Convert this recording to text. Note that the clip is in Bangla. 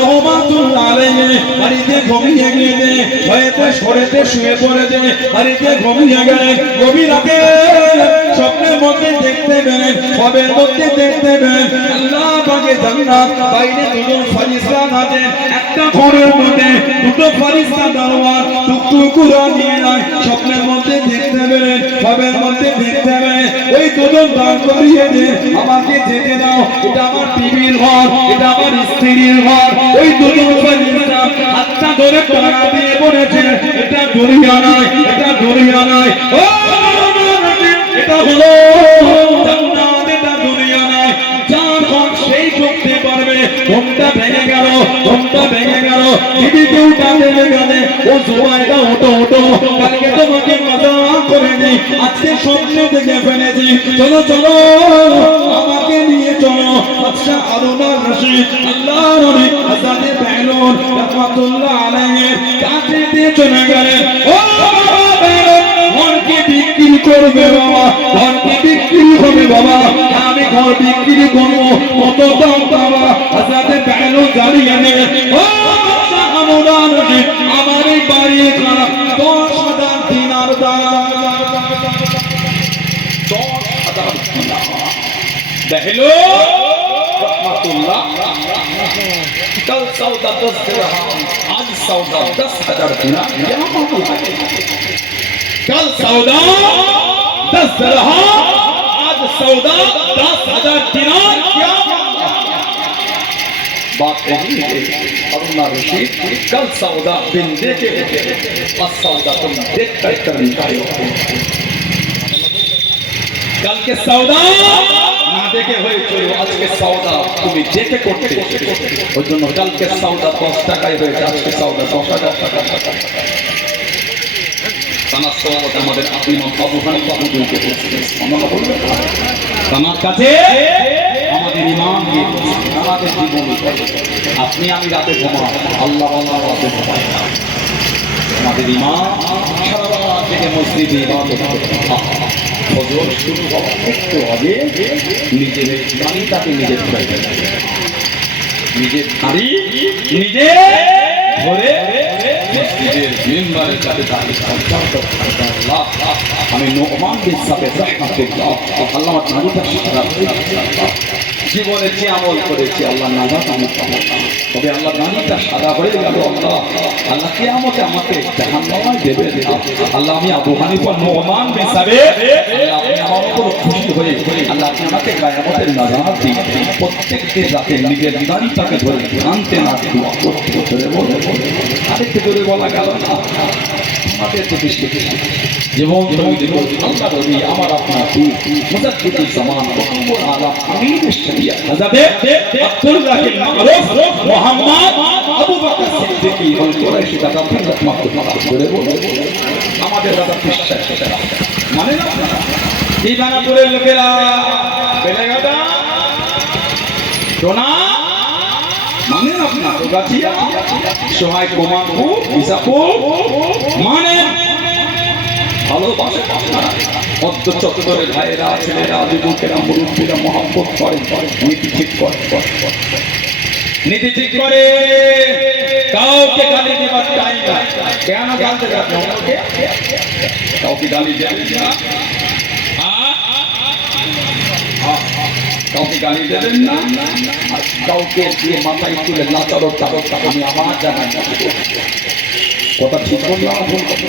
রহমাতুল্লাহ আলাইহি বাড়িতে ঘুমিয়ে গিয়েছে, হয়তো সরেতে শুয়ে পড়েছে, বাড়িতে ঘুমিয়ে গেলেন। গভীর রাতে স্বপ্নের মধ্যে দেখতে পেলেন, খবের মধ্যে দেখতে পেলেন আল্লাহ পাকের জান্নাত, বাইরে দুজন ফেরেশতা আছে, একটা ঘরের মধ্যে দুটো ফেরেশতা দারোয়ান টুকটুক করে নিয়ে যায়। স্বপ্নের মধ্যে দেখতে পেলেন, খবের মধ্যে দেখতে পেলেন ওই দুজন দাঁড় করিয়ে দেন, আমাকে যেতে দাও, এটা আমার টিভির ঘর, এটা আমার স্ত্রীর ঘর। ওই দুজন ফেরেশতা হাতটা ধরে টাকা দিয়ে বলেছে এটা দুনিয়া নয়, এটা দুনিয়া নয়, ও এটা হলো জান্নাত, এটা দুনিয়া নয়। যার ঘর সেই ঢুকতে পারবে। ঘুমটা ভেঙে গেল, ঘুমটা ভেঙে গেল। টিভিকেও কাঁদে কাঁদে, ও জুবাইদা ওঠো ওঠো, কালকে তোমাকে মজা করে নেই, আজকে স্বপ্নে দেখে ফেলেছি, চলো চলো আমাকে নিয়ে চলো। বাদশা হারুনুর রশিদ আল্লাহর নবী হযরত বেলাল রাহমাতুল্লাহ আলাইহির কাছে দিয়ে চলে গেলেন। ও ঘরকে বিক্রি করবে বাবা, ঘরকে বিক্রি হবে বাবা, আমি ঘর বিক্রি করবো, কত দাম বাবা? হযরত বেলাল জানিয়ে নেন, ও বাদশা হারুনুর রশিদ আমার এই বাড়ি খারাপ 10,000 দিনার দাম, 10,000 দিনার। বেলাল कल सौदा 10 दिरहम, आज सौदा 10,000 दिनार। कल सौदा 10 दिरहम, आज सौदा 10,000 दिनार। क्या बात नहीं है हारूनुर रशीद? कल सौदा बिन देखे, आज सौदा तुम देख कर करनी चाहिए। कल के सौदा না দেখে হয়েছিল, আজকে সওদা তুমি দেখে করতে, ওই জন্য কালকে সওদা 10 টাকায় হয়েছে, আজকে সওদা 10,000 টাকা। তানার সওয়াত আমাদের ইমাম আবু হানিফা হুজুরকে আমরা বলবো, তানার কাছে আমাদের ইমাম গিয়ে আমাদের জীবনে আপনি আমি রাতে ঘুমা, আল্লাহ আল্লাহ রাতে ঘুমাই, আমাদের ইমাম সারা রাত থেকে মসজিদে ইবাদত করতে, ফজর শুরু হওয়ার একটু আগে নিজের দাড়িটাকে নিজের নিজের দাড়ি নিজে ধরে মসজিদের মেম্বারের কাছে দাঁড়িয়ে আল্লাহ আমি নোমান বিন সাবিত রাহমাতুল্লাহ আল্লাহ দাড়িটা সারা জীবনে যে আমল করেছি আল্লাহ নাজাত আমি পাবো, তবে আল্লাহ দাড়িটা সাদা হয়ে গেল, আল্লাহ আল্লাহ কিয়ামতে আমাকে জাহান্নামে দেবে না। আল্লাহ আমি আবু হানিফা নোমান বিন সাবিত, আল্লাহ আপনি আমার উপর খুশি হয়ে আল্লাহ আপনি আমাকে কিয়ামতের নাজাত দিন। প্রত্যেকদিন রাতে নিজের দাড়িটাকে ধরে টানতে না দোয়া করতে ধরে বলে আরেকটু জোরে বলা গেল না আমাদের তো দৃষ্টি জীবন তুমি দেখো আল্লাহ নবী আমার আপনার মুজাদ্দিদুল জামান মুহাম্মদ আলাম আমির শরিয়া হযরত আব্দুল রাহিম মারুফ মুহাম্মদ আবু বকর সিদ্দিকী বলে কুরাইশি দাদা ফিরত মাকতুব করে বলে আমাদের দাদা বিশ্বাস মানে না এই বানাপুরের লোকেরা বেলেগাটা সোনা মানে আপনার গাছিয়া সোহাই কোমানপুর বিসাপুর মানে ভালোবাসে মধ্য চত্বরের ভাইয়েরা ছেলেরা যুবকেরা মুরব্বীরা মহব্বত করে, নীতি ঠিক করে, নীতি ঠিক করে, কাউকে গালি দেবার টাইম নাই। কেন গালতে যাবে কাউকে গালি দেবেন না, কাউকে গালি দেবেন না, কাউকে দিয়ে মাথায় তুলে নাচারো তারো আমি আমার জানা কথা ঠিক বললাম ভুল কথা